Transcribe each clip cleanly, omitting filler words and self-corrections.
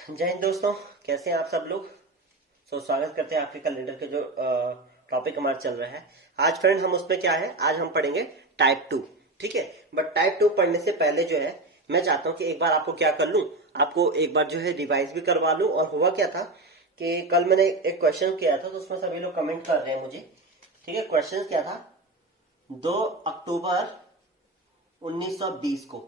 जय हिंद दोस्तों। कैसे हैं आप सब लोग। स्वागत करते हैं आपके कैलेंडर के जो टॉपिक हमारा चल रहा है। आज फ्रेंड हम उसमें क्या है, आज हम पढ़ेंगे टाइप 2। ठीक है, बट टाइप 2 पढ़ने से पहले जो है मैं चाहता हूं कि एक बार आपको क्या कर लूं, आपको एक बार जो है रिवाइज भी करवा लूं। और हुआ क्या था कि कल मैंने एक क्वेश्चन किया था तो उसमें सभी लोग कमेंट कर रहे हैं मुझे। ठीक है, क्वेश्चन क्या था, 2 अक्टूबर 1920 को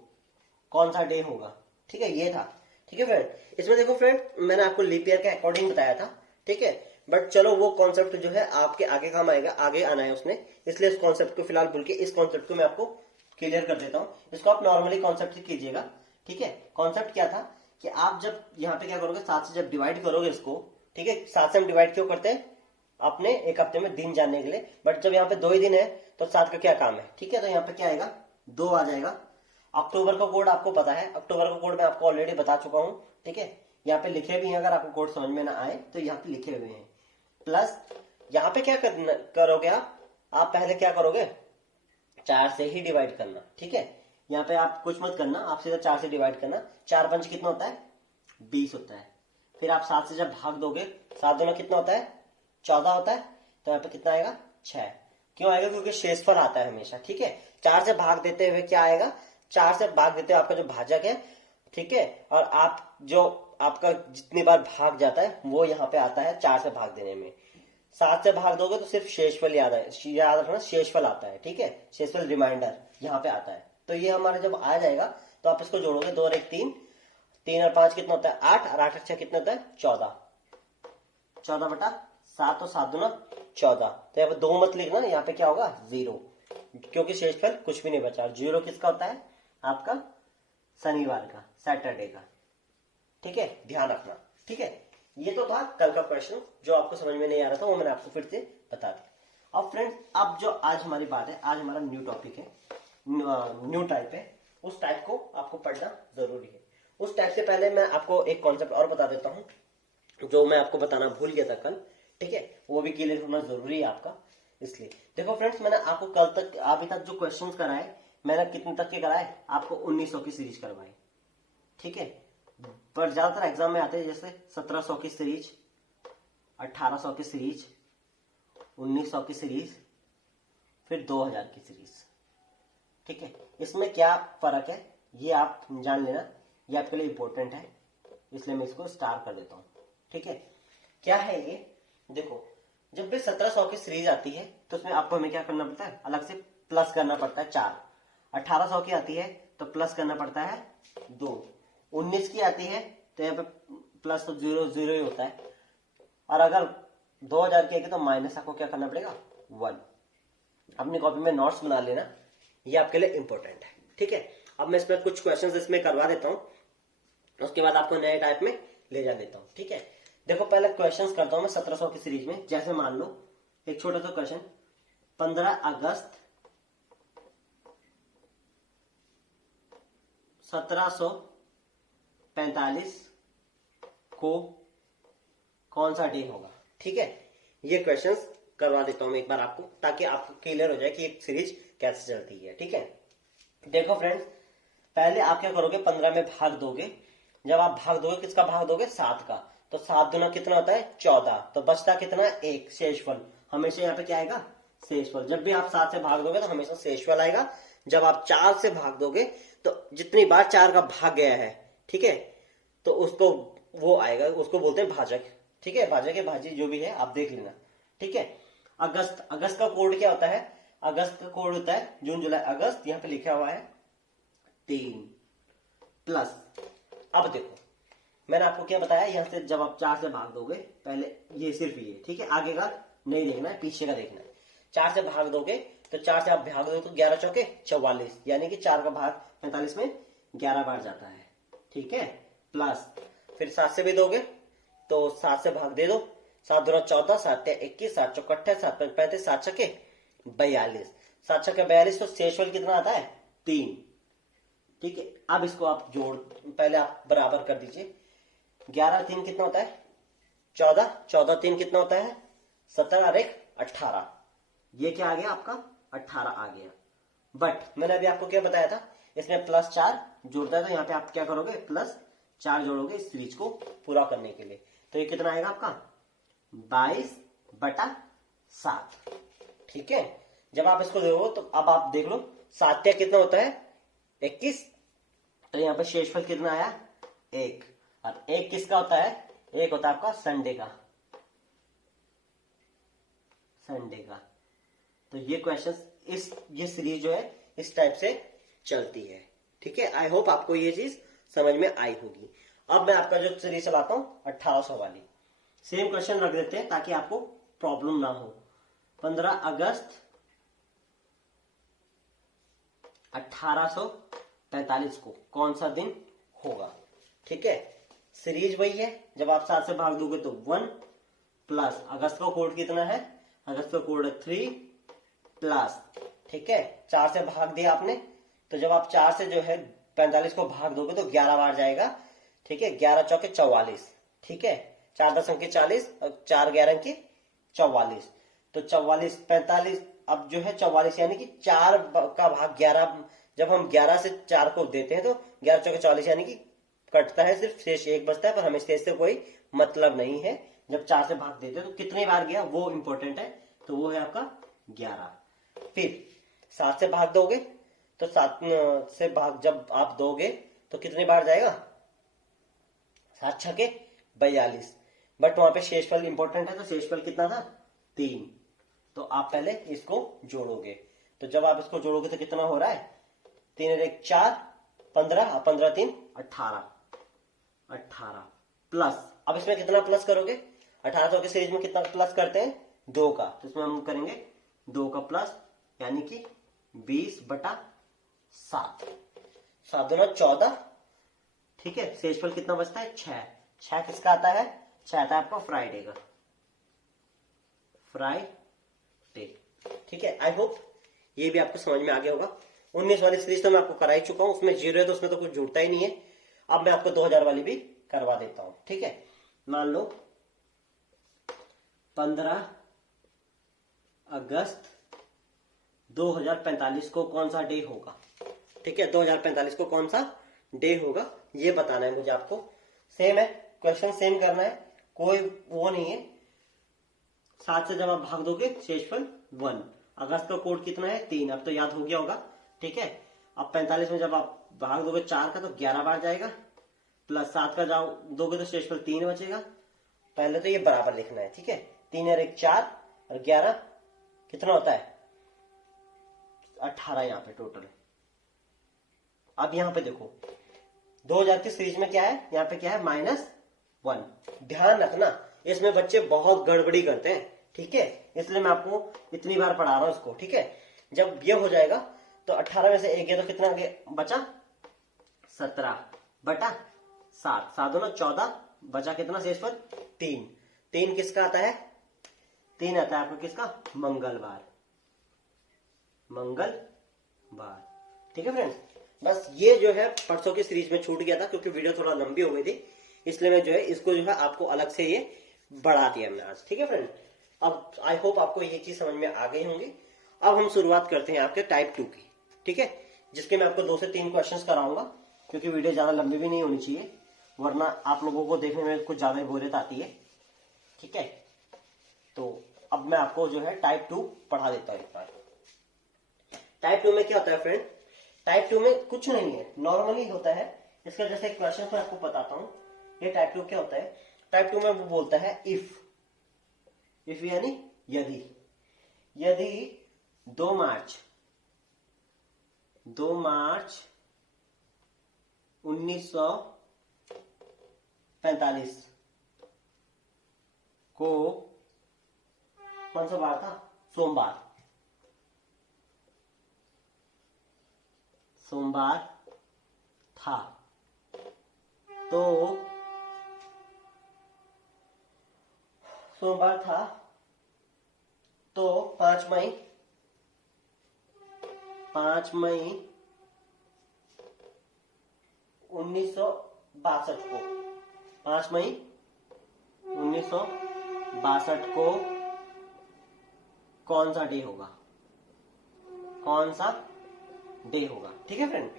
कौन सा डे होगा। ठीक है, ये था। ठीक है फ्रेंड, इसमें देखो फ्रेंड, मैंने आपको लीप ईयर के अकॉर्डिंग बताया था। ठीक है, बट चलो वो कॉन्सेप्ट जो है आपके आगे काम आएगा, आगे आना है उसने, इसलिए इस कॉन्सेप्ट को फिलहाल भूल के इस कॉन्सेप्ट को मैं आपको क्लियर कर देता हूँ। इसको आप नॉर्मली कॉन्सेप्ट ही कीजिएगा। ठीक है, कॉन्सेप्ट क्या था कि आप जब यहाँ पे क्या करोगे, 7 से जब डिवाइड करोगे इसको। ठीक है, 7 से हम डिवाइड क्यों करते हैं, अपने एक हफ्ते में दिन जानने के लिए। बट जब यहाँ पे 2 ही दिन है तो 7 का क्या काम है। ठीक है, तो यहाँ पे क्या आएगा, 2 आ जाएगा। अक्टूबर का कोड आपको पता है, अक्टूबर का कोड मैं आपको ऑलरेडी बता चुका हूं। ठीक है, यहाँ पे लिखे भी हैं, अगर आपको कोड समझ में ना आए तो यहाँ पे लिखे हुए हैं। प्लस यहाँ पे क्या करोगे आप पहले क्या करोगे, 4 से ही डिवाइड करना। ठीक है, यहाँ पे आप कुछ मत करना, आप सीधा 4 से डिवाइड करना। 4 पंच कितना होता है, 20 होता है। फिर आप 7 से जब भाग दोगे, 7 दूना कितना होता है, 14 होता है। तो यहाँ पे कितना आएगा, 6। क्यों आएगा, क्योंकि शेषफल आता है हमेशा। ठीक है, 4 से भाग देते हुए क्या आएगा, 4 से भाग देते हुए आपका जो भाजक है। ठीक है, और आप जो आपका जितनी बार भाग जाता है वो यहाँ पे आता है 4 से भाग देने में। 7 से भाग दोगे तो सिर्फ शेषफल याद रखना, शेषफल आता है। ठीक है, शेषफल रिमाइंडर यहाँ पे आता है। तो ये हमारा जब आ जाएगा तो आप इसको जोड़ोगे, 2 और 1 3, 3 और 5 कितना होता है 8, और 8 और 6 कितना होता है 14। 14/7 और 7 दूना 14। तो यहाँ पे 2 मत लिखना, यहाँ पे क्या होगा 0, क्योंकि शेषफल कुछ भी नहीं बचा। 0 किसका होता है, आपका शनिवार का, सैटरडे का। ठीक है, ध्यान रखना। ठीक है, ये तो था कल का क्वेश्चन जो आपको समझ में नहीं आ रहा था, वो मैंने आपको फिर से बता दिया। अब फ्रेंड्स, अब जो आज हमारी बात है, आज हमारा न्यू टॉपिक है, न्यू टाइप है। उस टाइप को आपको पढ़ना जरूरी है। उस टाइप से पहले मैं आपको एक कॉन्सेप्ट और बता देता हूं जो मैं आपको बताना भूल गया था कल। ठीक है, वो भी क्लियर होना जरूरी है आपका। इसलिए देखो फ्रेंड्स, मैंने आपको कल तक अभी तक जो क्वेश्चंस कराए, मैंने कितने तक के कराए, आपको 1900 की सीरीज करवाई। ठीक है, पर ज्यादातर एग्जाम में आते हैं जैसे 1700 की सीरीज, 1800 की सीरीज, 1900 की सीरीज, फिर 2000 की सीरीज। ठीक है, इसमें क्या फर्क है ये आप जान लेना, ये आपके लिए इंपॉर्टेंट है, इसलिए मैं इसको स्टार कर देता हूं। ठीक है, क्या है ये, देखो जब भी 1700 की सीरीज आती है तो उसमें आपको हमें क्या करना पड़ता है, अलग से प्लस करना पड़ता है 4। 1800 की आती है तो प्लस करना पड़ता है 2। 19 की आती है तो यहाँ पे प्लस तो 0 0 ही होता है। और अगर 2000 की आएगी तो माइनस आपको क्या करना पड़ेगा 1। अपनी कॉपी में नोट्स बना लेना, ये आपके लिए इंपॉर्टेंट है। ठीक है, अब मैं इसमें कुछ क्वेश्चंस इसमें करवा देता हूं, उसके बाद आपको नए टाइप में ले जा देता हूं। ठीक है, देखो पहले क्वेश्चंस करता हूं मैं 1700 की सीरीज में। जैसे मान लो एक छोटा सा क्वेश्चन, 15 अगस्त 1745 को कौन सा डे होगा। ठीक है, ये क्वेश्चंस करवा देता हूं मैं एक बार आपको, ताकि आपको क्लियर हो जाए कि एक सीरीज कैसे चलती है। ठीक है, देखो फ्रेंड्स, पहले आप क्या करोगे, 15 में भाग दोगे। जब आप भाग दोगे, किसका भाग दोगे, 7 का। तो 7 दूना कितना होता है 14, तो बचता कितना 1, शेषफल। हमेशा यहाँ पे क्या आएगा, शेषफल। जब भी आप 7 से भाग दोगे तो हमेशा शेषफल आएगा। जब आप 4 से भाग दोगे तो जितनी बार 4 का भाग गया है, ठीक है, तो उसको वो आएगा, उसको बोलते हैं भाजक। ठीक है, भाजक है, भाजी जो भी है आप देख लेना। ठीक है, अगस्त, अगस्त का कोड क्या होता है, अगस्त का कोड होता है जून जुलाई अगस्त, यहाँ पे लिखा हुआ है 3 प्लस। अब देखो मैंने आपको क्या बताया, यहां से जब आप 4 से भाग दोगे, पहले ये सिर्फ ये, ठीक है, आगे का नहीं देखना है, पीछे का देखना है। 4 से भाग दोगे तो 4 से आप भाग दोगे तो 11 चौके 44, यानी कि 4 का भाग 45 में 11 बार जाता है। ठीक है, प्लस फिर 7 से भी दोगे तो 7 से भाग दे दो, 7 दूना 14, 7 21, 7 चौक 28, 7 35, 7 छके 42, 7 छके 42। तो शेषफल कितना आता है 3। ठीक है, अब इसको आप जोड़, पहले आप बराबर कर दीजिए। 11 3 कितना होता है 14, 14 3 कितना होता है 17 और 1 18। ये क्या आ गया आपका 18 आ गया। बट मैंने अभी आपको क्या बताया था, इसमें +4 जुड़ता है, तो यहाँ पे आप क्या करोगे 4 जोड़ोगे इस सीरीज को पूरा करने के लिए। तो ये कितना आएगा आपका 22/7। ठीक है, जब आप इसको देखो तो अब आप देख लो 7 क्या कितना होता है 21। तो यहाँ पे शेषफल कितना आया 1। और 1 किसका होता है, 1 होता है आपका संडे का, संडे का। तो ये क्वेश्चन ये सीरीज जो है इस टाइप से चलती है। ठीक है, आई होप आपको ये चीज समझ में आई होगी। अब मैं आपका जो सीरीज चलाता हूं 1800 वाली, सेम क्वेश्चन रख देते हैं ताकि आपको प्रॉब्लम ना हो। 15 अगस्त 1845 को कौन सा दिन होगा। ठीक है, सीरीज वही है, जब आप 7 से भाग दोगे तो 1 प्लस अगस्त का कोड कितना है, अगस्त का कोड है 3 प्लस, ठीक है 4 से भाग दिया आपने, तो जब आप 4 से जो है 45 को भाग दोगे तो 11 बार जाएगा। ठीक है, 11 चौके 44। ठीक है, 4 10 अंक 40 और 4 11 अंक 44। तो 44 45, अब जो है 44 यानी कि 4 का भाग 11, जब हम 11 से 4 को देते हैं तो 11 चौके 44 यानी कि कटता है, सिर्फ शेष 1 बचता है, पर हमें शेष से कोई मतलब नहीं है। जब 4 से भाग देते हैं तो कितनी बार गया वो इंपॉर्टेंट है, तो वो है आपका 11। फिर 7 से भाग दोगे तो 7 से भाग जब आप दोगे तो कितनी बार जाएगा, 7 छके 42। बट वहां पे शेषफल इंपॉर्टेंट है, तो शेषफल कितना था 3। तो आप पहले इसको जोड़ोगे, तो जब आप इसको जोड़ोगे तो कितना हो रहा है 3 1 4 15 और 15 3 18 प्लस, अब इसमें कितना प्लस करोगे, 1800 के सीरीज में कितना प्लस करते हैं 2 का, तो इसमें हम करेंगे 2 का प्लस यानी कि 20/7। 7 दूना 14। ठीक है, शेषफल कितना बचता है 6। 6 किसका आता है, 6 आता है आपका फ्राइडे का, फ्राइडे। ठीक है, आई होप ये भी आपको समझ में आ गया होगा। 19 वाली सीरीज तो मैं आपको करा ही चुका हूं, उसमें 0 है तो उसमें तो कुछ जुड़ता ही नहीं है। अब मैं आपको 2000 वाली भी करवा देता हूं। ठीक है, मान लो 15 अगस्त 2045 को कौन सा डे होगा। ठीक है, 2045 को कौन सा डे होगा ये बताना है मुझे आपको। सेम है, क्वेश्चन सेम करना है, कोई वो नहीं है। 7 से जब आप भाग दोगे शेषफल 1, अगस्त का कोड कितना है 3, अब तो याद हो गया होगा। ठीक है, अब 45 में जब आप भाग दोगे 4 का तो 11 बार जाएगा, प्लस 7 का जाओ दोगे तो शेषफल 3 बचेगा। पहले तो ये बराबर लिखना है। ठीक है, 3 और 1 4 और 11 कितना होता है 18 यहाँ पे टोटल। अब यहाँ पे देखो 2000 की सीरीज में क्या है, यहाँ पे क्या है -1। ध्यान रखना इसमें बच्चे बहुत गड़बड़ी करते हैं। ठीक है, इसलिए मैं आपको इतनी बार पढ़ा रहा हूं इसको। ठीक है, जब ये हो जाएगा तो 18 में से 1 गया तो कितना बचा 17/7। 7 दूना 14, बचा कितना शेषफल 3। 3 किसका आता है, 3 आता है आपको किसका, मंगलवार, मंगलवार। ठीक है फ्रेंड्स, बस ये जो है परसों की सीरीज में छूट गया था क्योंकि वीडियो थोड़ा लंबी हो गई थी, इसलिए मैं जो है इसको जो है आपको अलग से ये बढ़ा दिया मैंने आज। ठीक है फ्रेंड, अब आई होप आपको ये चीज समझ में आ गई होंगी। अब हम शुरुआत करते हैं आपके टाइप 2 की। ठीक है, जिसके मैं आपको 2 से 3 क्वेश्चंस कराऊंगा क्योंकि वीडियो ज्यादा लंबी भी नहीं होनी चाहिए, वरना आप लोगों को देखने में कुछ ज्यादा बोरियत आती है। ठीक है, तो अब मैं आपको जो है टाइप 2 पढ़ा देता हूं एक बार। टाइप 2 में क्या होता है फ्रेंड, टाइप 2 में कुछ नहीं है, नॉर्मली होता है। इसका जैसे एक क्वेश्चन मैं आपको बताता हूं, ये टाइप 2 क्या होता है। टाइप 2 में वो बोलता है इफ यानी यदि 2 मार्च 1945 को कौन सा बार था, सोमवार था, तो सोमवार था तो 5 मई 1962 को, 5 मई 1962 को कौन सा डे होगा, कौन सा डे होगा। ठीक है फ्रेंड,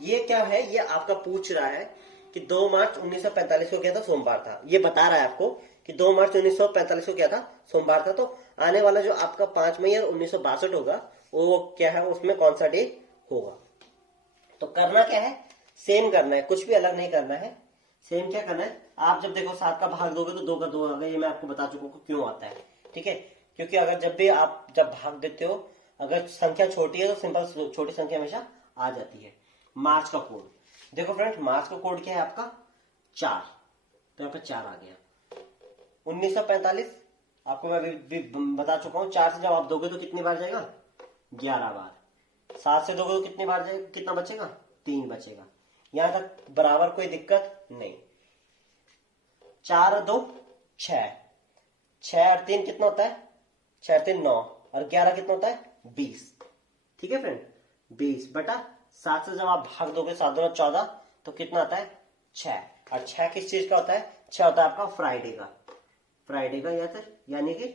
ये क्या है, ये आपका पूछ रहा है कि 2 मार्च 1945 को क्या था, सोमवार था। ये बता रहा है आपको कि 2 मार्च 1945 को क्या था, सोमवार था। तो आने वाला जो आपका 5 मई 1962 होगा वो क्या है, उसमें कौन सा डे होगा। तो करना क्या है, सेम करना है, कुछ भी अलग नहीं करना है। सेम क्या करना है, आप जब देखो 7 का भाग दोगे तो 2 का 2 आएगा। ये मैं आपको बता चुका हूँ क्यों आता है, ठीक है। क्योंकि अगर जब भी आप जब भाग देते हो, अगर संख्या छोटी है तो सिंपल छोटी संख्या हमेशा आ जाती है। मार्च का कोड देखो फ्रेंड्स, मार्च का कोड क्या है आपका 4, तो यहाँ पे 4 आ गया। 1945 आपको मैं भी बता चुका हूँ, 4 से जब आप दोगे तो कितनी बार जाएगा, 11 बार। 7 से दोगे तो कितनी बार जाएगा, कितना बचेगा, 3 बचेगा। यहां तक बराबर, कोई दिक्कत नहीं। 4 और 2 6, 6 और 3 कितना होता है, 6 और 3 9, और 11 कितना होता है 20। ठीक है फ्रेंड, 20 बटा 7 से जब आप भाग दोगे 7 2 14, तो कितना आता है 6। और 6 किस चीज का होता है, 6 होता है आपका फ्राइडे का, फ्राइडे का, या फिर यानी कि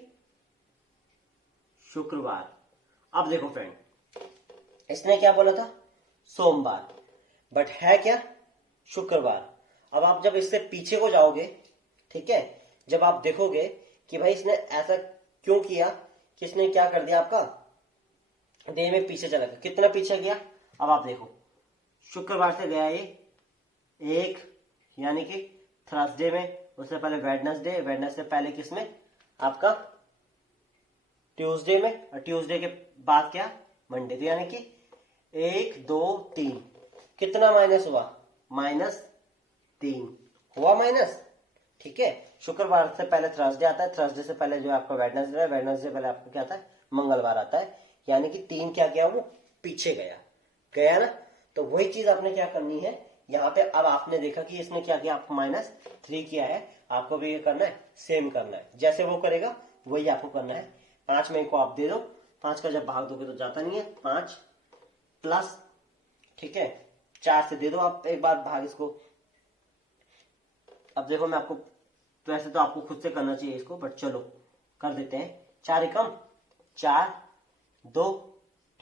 शुक्रवार। अब देखो फ्रेंड, इसने क्या बोला था, सोमवार, बट है क्या, शुक्रवार। अब आप जब इससे पीछे को जाओगे, ठीक है, जब आप देखोगे कि भाई इसने ऐसा क्यों किया, कि इसने क्या कर दिया, आपका डे में पीछे चला गया। कितना पीछे गया, अब आप देखो, शुक्रवार से गया ये 1, यानी कि थर्सडे में, उससे पहले वेडनेसडे, वेडनेसडे पहले किसमें, आपका ट्यूसडे में, और ट्यूसडे के बाद क्या, मंडे। तो यानी कि 1 2 3 कितना माइनस हुआ, -3 हुआ माइनस। ठीक है, शुक्रवार से पहले थर्सडे आता है, थर्सडे से पहले जो है आपका वेडनेसडे है, वेडनेसडे पहले आपको क्या आता है, मंगलवार आता है। यानी कि 3 क्या गया, वो पीछे गया, गया ना। तो वही चीज आपने क्या करनी है यहाँ पे। अब आपने देखा कि इसने क्या किया, आपको -3 किया है, आपको भी ये करना है, सेम करना है। जैसे वो करेगा वही आपको करना है। 5 मई को आप दे दो, 5 का जब भाग दोगे तो जाता नहीं है, 5 प्लस, ठीक है, 4 से दे दो आप एक बार भाग इसको। अब देखो मैं आपको, तो ऐसे तो आपको खुद से करना चाहिए इसको, बट चलो कर देते हैं। 4 एकम 4 2,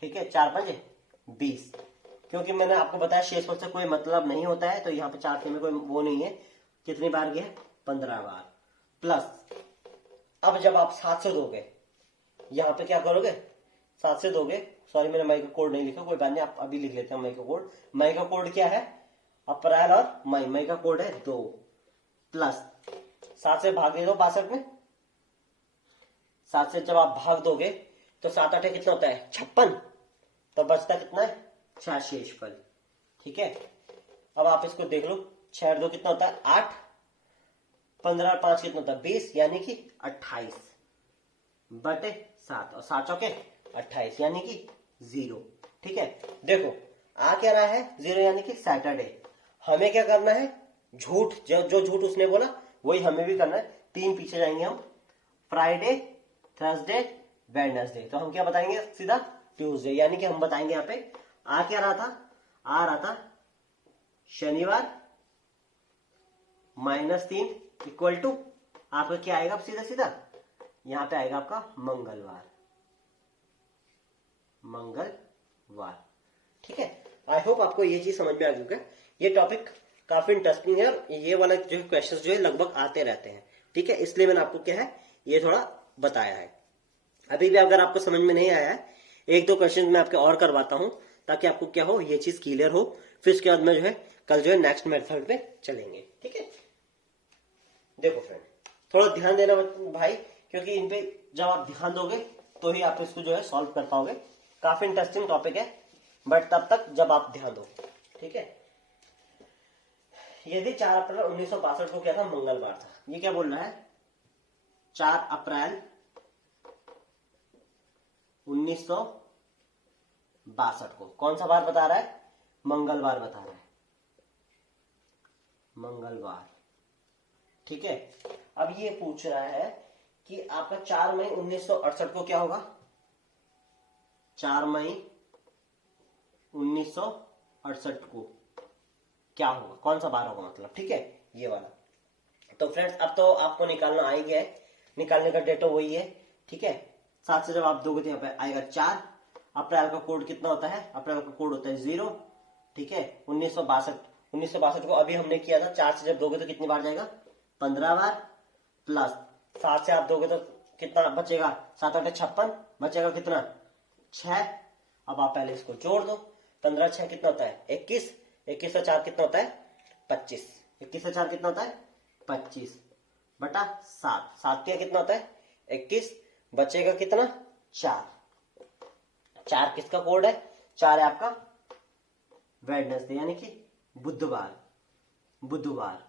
ठीक है, 4 5 20। क्योंकि मैंने आपको बताया शेषफल से कोई मतलब नहीं होता है, तो यहाँ पे 4 में कोई वो नहीं है। कितनी बार गया, 15 बार। प्लस अब जब आप 7 से दोगे, यहाँ पे क्या करोगे, 7 से दोगे, सॉरी मैंने मई का कोड नहीं लिखा, कोई बात नहीं, आप अभी लिख लेते हैं मई का कोड। मई का कोड क्या है, अप्रैल और मई, मई का कोड है 2, प्लस 7 से भाग दे दो 62 में। 7 से जब आप भाग दोगे तो 7 8 कितना होता है, 56, तो बचता कितना है, 6 शेषफल। ठीक है, अब आप इसको देख लो, 6 और 2 कितना होता है 8, 15 और 5 कितना होता है 20, यानी कि 28 बटे 7, और 7 चौके 28, यानी कि 0। ठीक है, देखो आ क्या रहा है 0, यानी कि सैटरडे। हमें क्या करना है, झूठ, जो झूठ उसने बोला वही हमें भी करना है। 3 पीछे जाएंगे हम, फ्राइडे थर्सडे वेडनेसडे, तो हम क्या बताएंगे सीधा ट्यूसडे। यानी कि हम बताएंगे यहाँ पे आ क्या रहा था, आ रहा था शनिवार -3 इक्वल टू आपका क्या आएगा, सीधा सीधा यहां पे आएगा आपका मंगलवार, मंगलवार। ठीक है, आई होप आपको ये चीज समझ में आ गई होगा। ये टॉपिक काफी इंटरेस्टिंग है, और ये वाला जो क्वेश्चंस जो है लगभग आते रहते हैं। ठीक है, इसलिए मैंने आपको क्या है ये थोड़ा बताया है। अभी भी अगर आपको समझ में नहीं आया है, 1 2 क्वेश्चन मैं आपके और करवाता हूं, ताकि आपको क्या हो, ये चीज क्लियर हो। फिर उसके बाद में जो है कल जो है नेक्स्ट मेथड पे चलेंगे। ठीक है, देखो फ्रेंड, थोड़ा ध्यान देना भाई, क्योंकि इन पे जब आप ध्यान दोगे तो ही आप इसको जो है सॉल्व कर पाओगे। काफी इंटरेस्टिंग टॉपिक है, बट तब तक जब आप ध्यान दो। ठीक है, यदि 4 अप्रैल 1962 को क्या था, मंगलवार था। ये क्या बोल रहा है, 4 अप्रैल 1962 को कौन सा बार बता रहा है, मंगलवार बता रहा है, मंगलवार। ठीक है, अब ये पूछ रहा है कि आपका 4 मई 1968 को क्या होगा, 4 मई 1968 को क्या होगा, कौन सा बार होगा मतलब। ठीक है, ये वाला। तो फ्रेंड्स अब तो आपको निकालना आ ही गया है, निकालने का डेटा वही है। ठीक है, 7 से जब आप दोगे तो यहाँ पे आएगा 4। अप्रैल का कोड कितना होता है, अप्रैल का कोड होता है 0। ठीक है, 1962 1962 को अभी हमने किया था। 4 से जब दोगे तो कितनी बार जाएगा? 15 बार। प्लस 7 से आप दोगे तो कितना बचेगा? 7 8 56 बचेगा कितना? 6। अब आप पहले इसको जोड़ दो। 15 6 कितना होता है? 21। 21 और 4 कितना होता है? 25। 21 और 4 कितना होता है? 25 बटा 7। 7 का कितना होता है? 21। बचेगा कितना? 4। 4 किसका कोड है? 4 है आपका वेडनेसडे यानी कि बुधवार। बुधवार।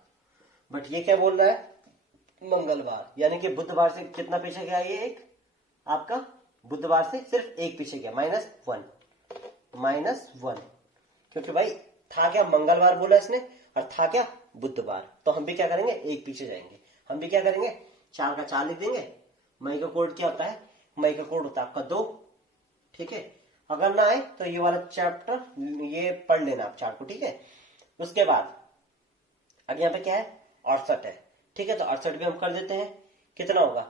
बट ये क्या बोल रहा है? मंगलवार। यानी कि बुधवार से कितना पीछे गया? ये एक आपका बुधवार से सिर्फ एक पीछे गया, -1। -1 क्योंकि भाई था क्या? मंगलवार बोला इसने और था क्या? बुधवार। तो हम भी क्या करेंगे? एक पीछे जाएंगे। हम भी क्या करेंगे? 4 का 4 लिख देंगे। मई का कोड क्या होता है? मई का कोड होता है आपका 2। ठीक है। अगर ना आए तो ये वाला चैप्टर ये पढ़ लेना आप 4 को। ठीक है। उसके बाद अब यहाँ पे क्या है? 68 है। ठीक है। तो 68 भी हम कर देते हैं। कितना होगा?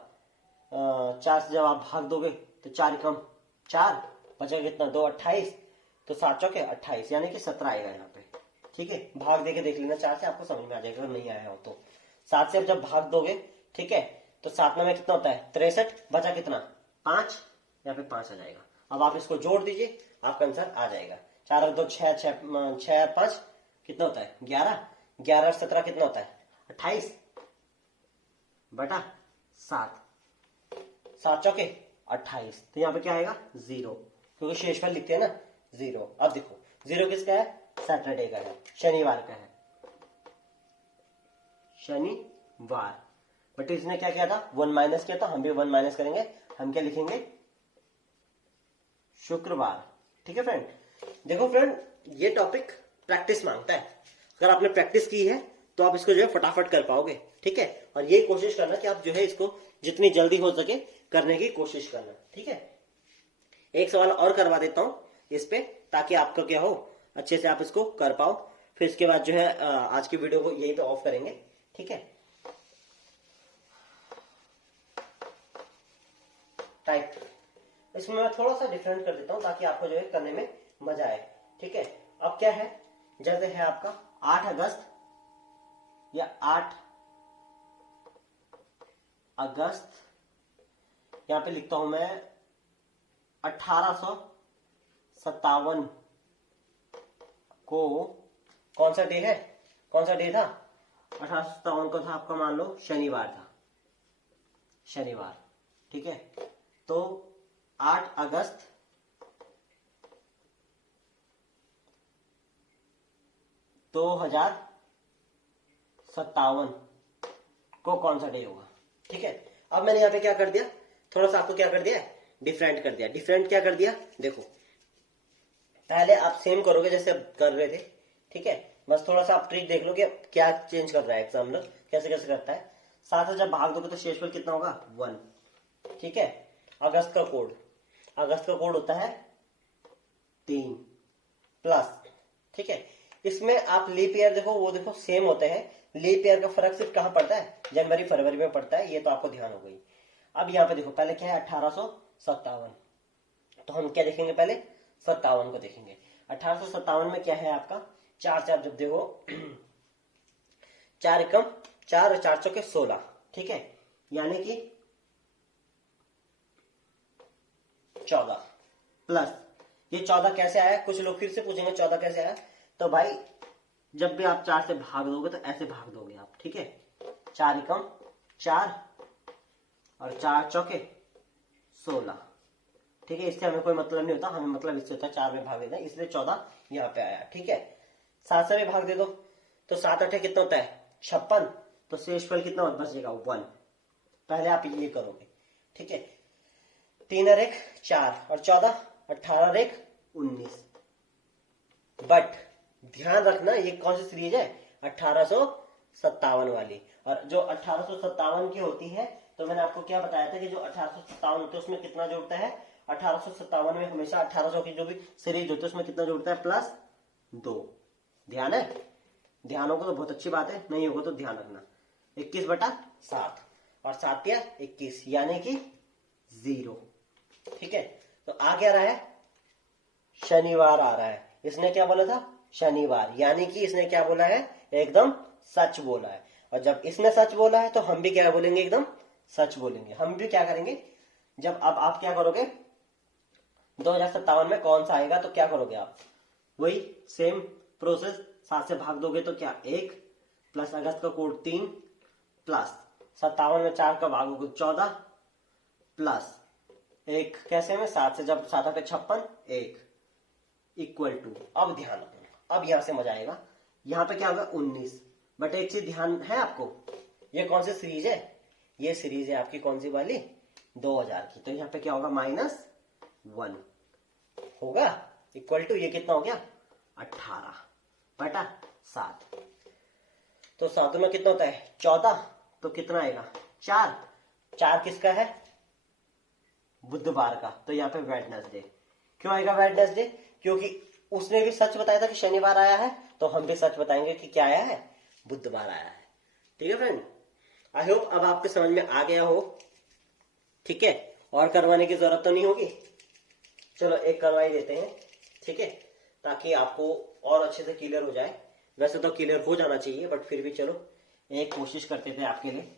4 से जब आप भाग दोगे तो 4 कम 4 बचेगा कितना? 2 28। तो 7 चौके 28 यानी कि 17 आएगा यहाँ पे। ठीक है। भाग देके देख लेना 4 से, आपको समझ में आ जाएगा। अगर नहीं आया हो तो 7 से अब जब भाग दोगे, ठीक है, तो 7 में कितना होता है? 63। बचा कितना? 5। यहाँ पे 5 आ जाएगा। अब आप इसको जोड़ दीजिए, आपका आंसर आ जाएगा। 4 और 2 6 6 और 5 कितना होता है? 11। 11 और 17 कितना होता है? 28 बटा 7। 7 चौके 28। तो यहाँ पे क्या आएगा? 0, क्योंकि शेषफल लिखते हैं ना 0। अब देखो 0 किसका है? सैटरडे का है, शनिवार का है। शनिवार। बट इसने क्या किया था? 1 माइनस किया था। हम भी 1 माइनस करेंगे। हम क्या लिखेंगे? शुक्रवार। ठीक है फ्रेंड। देखो फ्रेंड, ये टॉपिक प्रैक्टिस मांगता है। अगर आपने प्रैक्टिस की है तो आप इसको जो है फटाफट कर पाओगे। ठीक है। और ये कोशिश करना कि आप जो है इसको जितनी जल्दी हो सके करने की कोशिश करना। ठीक है। एक सवाल और करवा देता हूं इस पे, ताकि आपका क्या हो, अच्छे से आप इसको कर पाओ। फिर इसके बाद जो है आज की वीडियो को यहीं पे ऑफ करेंगे। ठीक है। टाइप इसमें मैं थोड़ा सा डिफरेंट कर देता हूं ताकि आपको जो है करने में मजा आए। ठीक है। अब क्या है? जैसे है आपका 8 अगस्त या 8 अगस्त, यहां पे लिखता हूं मैं 1857 को कौन सा डे है? कौन सा डे था? 1857 को था आपका, मान लो शनिवार था। शनिवार। ठीक है। तो 8 अगस्त 2057 को कौन सा डे होगा? ठीक है। अब मैंने यहां पे क्या कर दिया? थोड़ा सा आपको क्या कर दिया? डिफरेंट कर दिया। डिफरेंट क्या कर दिया? देखो, पहले आप सेम करोगे जैसे कर रहे थे। ठीक है। बस थोड़ा सा आप ट्रिक देख लो कि क्या चेंज कर रहा है एग्जामिनर, कैसे कैसे करता है। 7 से जब भाग दोगे तो शेषफल कितना होगा? 1। ठीक है। अगस्त का कोड, अगस्त का कोड होता है 3 प्लस। ठीक है। इसमें आप लीप ईयर देखो, वो देखो सेम होते हैं। लीप ईयर का फर्क सिर्फ कहां पड़ता है? जनवरी फरवरी में पड़ता है। ये तो आपको ध्यान हो गई। अब यहाँ पे देखो, पहले क्या है? 1857। तो हम क्या देखेंगे? पहले 57 को देखेंगे। 1857 में क्या है आपका? 4 से आप जब देखो 4 एकम 4 और 4 चौके 16। ठीक है। यानी कि 14 प्लस ये 14 कैसे आया? कुछ लोग फिर से पूछेंगे 14 कैसे आया। तो भाई जब भी आप 4 से भाग दोगे तो ऐसे भाग दोगे आप। ठीक है। 4 एकम 4 और 4 चौके 16। ठीक है। इससे हमें कोई मतलब नहीं होता, हमें मतलब इससे होता है 4 में भाग देना, इसलिए 14 यहाँ पे आया। ठीक है। 7 से भी भाग दे दो तो 7 8 कितना होता है? 56। तो शेषफल कितना बचेगा? 1। पहले आप ये करोगे। ठीक है। 3 और 1 4 और 14 18 और 1 19। बट ध्यान रखना ये कौन सी सीरीज है? 1857 वाली। और जो 1857 की होती है, तो मैंने आपको क्या बताया था कि जो 1857 होते हैं उसमें कितना जोड़ता है? 1857 में हमेशा 1800 की जो भी सीरीज होती है उसमें कितना जोड़ता है? +2। ध्यान है? ध्यान होगा तो बहुत अच्छी बात है, नहीं होगा तो ध्यान रखना। 21/7 और 7 या 21 यानी कि 0। ठीक है। तो आ क्या रहा है? शनिवार आ रहा है। इसने क्या बोला था? शनिवार, यानी कि इसने क्या बोला है, एकदम सच बोला है। और जब इसने सच बोला है तो हम भी क्या बोलेंगे, एकदम सच बोलेंगे। हम भी क्या करेंगे, जब अब आप क्या करोगे 2057 में कौन सा आएगा तो क्या करोगे आप, वही सेम प्रोसेस, 7 से भाग दोगे तो क्या 1 प्लस अगस्त का कोड 3 प्लस 57 में 4 का भागोगे 14 प्लस 1 कैसे में 7 से, जब 7 56 1 इक्वल टू, अब ध्यान रखना, अब यहां से मजा आएगा, यहां पे क्या होगा 19। बट एक चीज ध्यान है आपको, ये कौन सी सीरीज है, ये सीरीज है आपकी कौन सी वाली 2000 की, तो यहाँ पे क्या होगा -1 होगा इक्वल टू, ये कितना हो गया 18/7। तो 7 में कितना होता है 14, तो कितना आएगा 4, 4 किसका है बुधवार का, तो यहाँ पे वेडनेसडे। क्यों आएगा वेडनेसडे, क्योंकि उसने भी सच बताया था कि शनिवार आया है, तो हम भी सच बताएंगे कि क्या आया है, बुधवार आया है। ठीक है फ्रेंड, आई होप अब आपके समझ में आ गया हो। ठीक है, और करवाने की जरूरत तो नहीं होगी, चलो एक करवाई देते हैं, ठीक है, ताकि आपको और अच्छे से क्लियर हो जाए। वैसे तो क्लियर हो जाना चाहिए, बट फिर भी चलो एक कोशिश करते थे आपके लिए।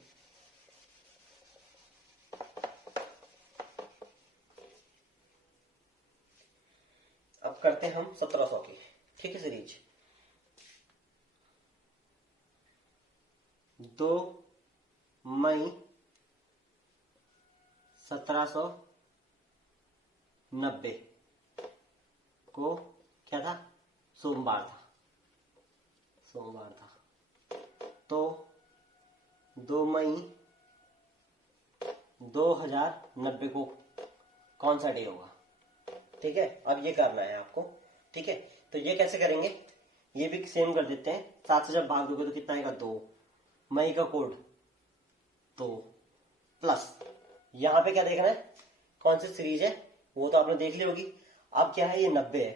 अब करते हैं हम 1700 की, ठीक है, सीरीज 2 मई 1790 को क्या था, सोमवार था, तो 2 मई 2090 को कौन सा डे होगा। ठीक है, अब ये करना है आपको। ठीक है, तो ये कैसे करेंगे, ये भी सेम कर देते हैं, 7 से जब भाग दोगे तो कितना आएगा 2, मई का कोड 2 प्लस, यहां पे क्या देखना है कौन सी सीरीज है, वो तो आपने देख ली होगी। अब क्या है, ये 90 है,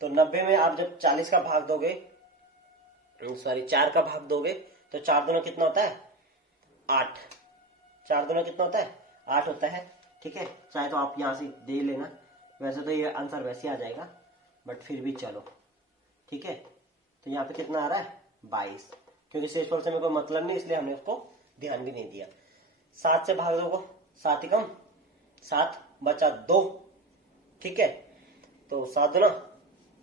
तो 90 में आप जब 40 का भाग दोगे, सॉरी 4 का भाग दोगे, तो 4 दूना कितना होता है 8, 4 दूना कितना होता है 8 होता है। ठीक है, चाहे तो आप यहां से दे लेना, वैसे तो ये आंसर वैसे ही आ जाएगा, बट फिर भी चलो। ठीक है, तो यहाँ पे कितना आ रहा है 22, क्योंकि शेषफल से मेरे को मतलब नहीं, इसलिए हमने उसको ध्यान भी नहीं दिया। 7 से भाग दोगे 7 ही कम 7 बचा 2, ठीक है, तो 7 दूना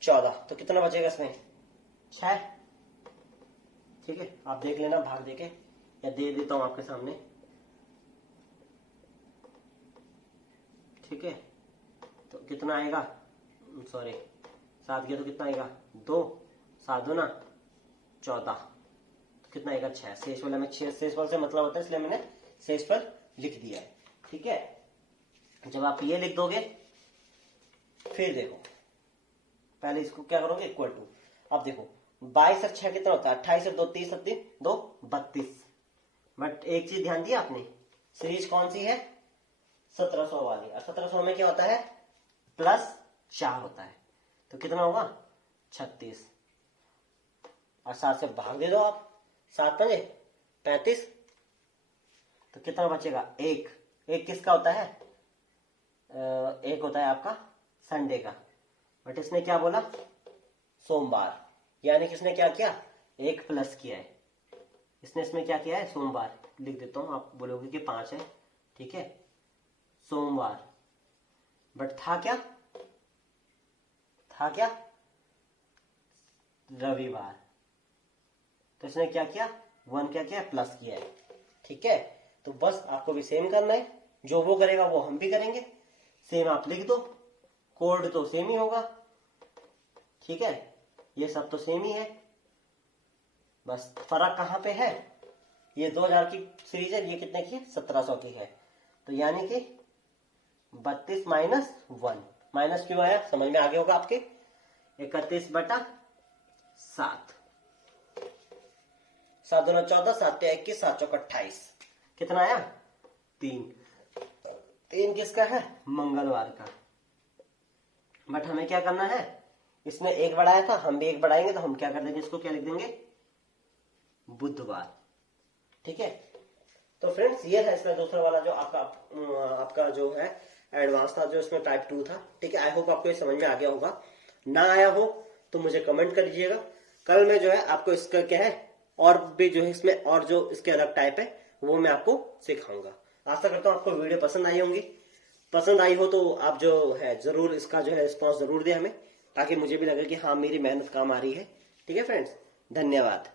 14, तो कितना बचेगा इसमें 6। ठीक है, आप देख लेना भाग देके, या दे देता हूं आपके सामने। ठीक है, तो कितना आएगा, सॉरी 7 गया तो कितना आएगा 2, 7 दूना 14, तो कितना आएगा 6। शेषफल में 6, शेषफल से मतलब होता है, इसलिए मैंने शेषफल लिख दिया है। ठीक है, जब आप ये लिख दोगे, फिर देखो पहले इसको क्या करोगे इक्वल टू, अब देखो 22 और 6 कितना होता है 28 और 2 30 और 3 2 32। बट एक चीज ध्यान दिया आपने, सीरीज कौन सी है 1700 वाली, और 1700 में क्या होता है +4 होता है, तो कितना होगा 36, और 7 से भाग दे दो आप, 7 5 35, तो कितना बचेगा 1। 1 किसका होता है, एक होता है आपका संडे का, बट इसने क्या बोला सोमवार, यानी किसने क्या किया 1 प्लस किया है, इसने इसमें क्या किया है सोमवार, लिख देता हूं, आप बोलोगे कि 5 है। ठीक है, सोमवार, बट था क्या रविवार, तो इसने क्या किया 1 क्या किया प्लस किया है। ठीक है, तो बस आपको भी सेम करना है, जो वो करेगा वो हम भी करेंगे, सेम आप लिख दो, कोड तो सेम ही होगा। ठीक है, ये सब तो सेम ही है, बस फर्क कहां पे है, ये 2000 की सीरीज है, ये कितने की है 1700 की है, तो यानी कि 32 -1, माइनस क्यों आया समझ में आ गया होगा आपके, 31/7, 7 दूना 14, 7 21, 7 चौक 28, कितना आया 3 किसका है मंगलवार का। बट हमें क्या करना है, इसने 1 बढ़ाया था, हम भी 1 बढ़ाएंगे, तो हम क्या कर देंगे इसको, क्या लिख देंगे बुधवार। ठीक है, तो फ्रेंड्स ये है इसमें दूसरा वाला जो आपका जो है एडवांस था, जो इसमें टाइप 2 था। ठीक है, आई होप आपको ये समझ में आ गया होगा, ना आया हो तो मुझे कमेंट कर दीजिएगा। कल मैं जो है आपको इसका क्या है और भी जो है इसमें और जो इसके अलग टाइप है वो मैं आपको सिखाऊंगा। आशा करता हूँ आपको वीडियो पसंद आई होंगी। पसंद आई हो तो आप जो है जरूर इसका जो है रिस्पॉन्स जरूर दें हमें, ताकि मुझे भी लगे कि हाँ मेरी मेहनत काम आ रही है। ठीक है फ्रेंड्स, धन्यवाद।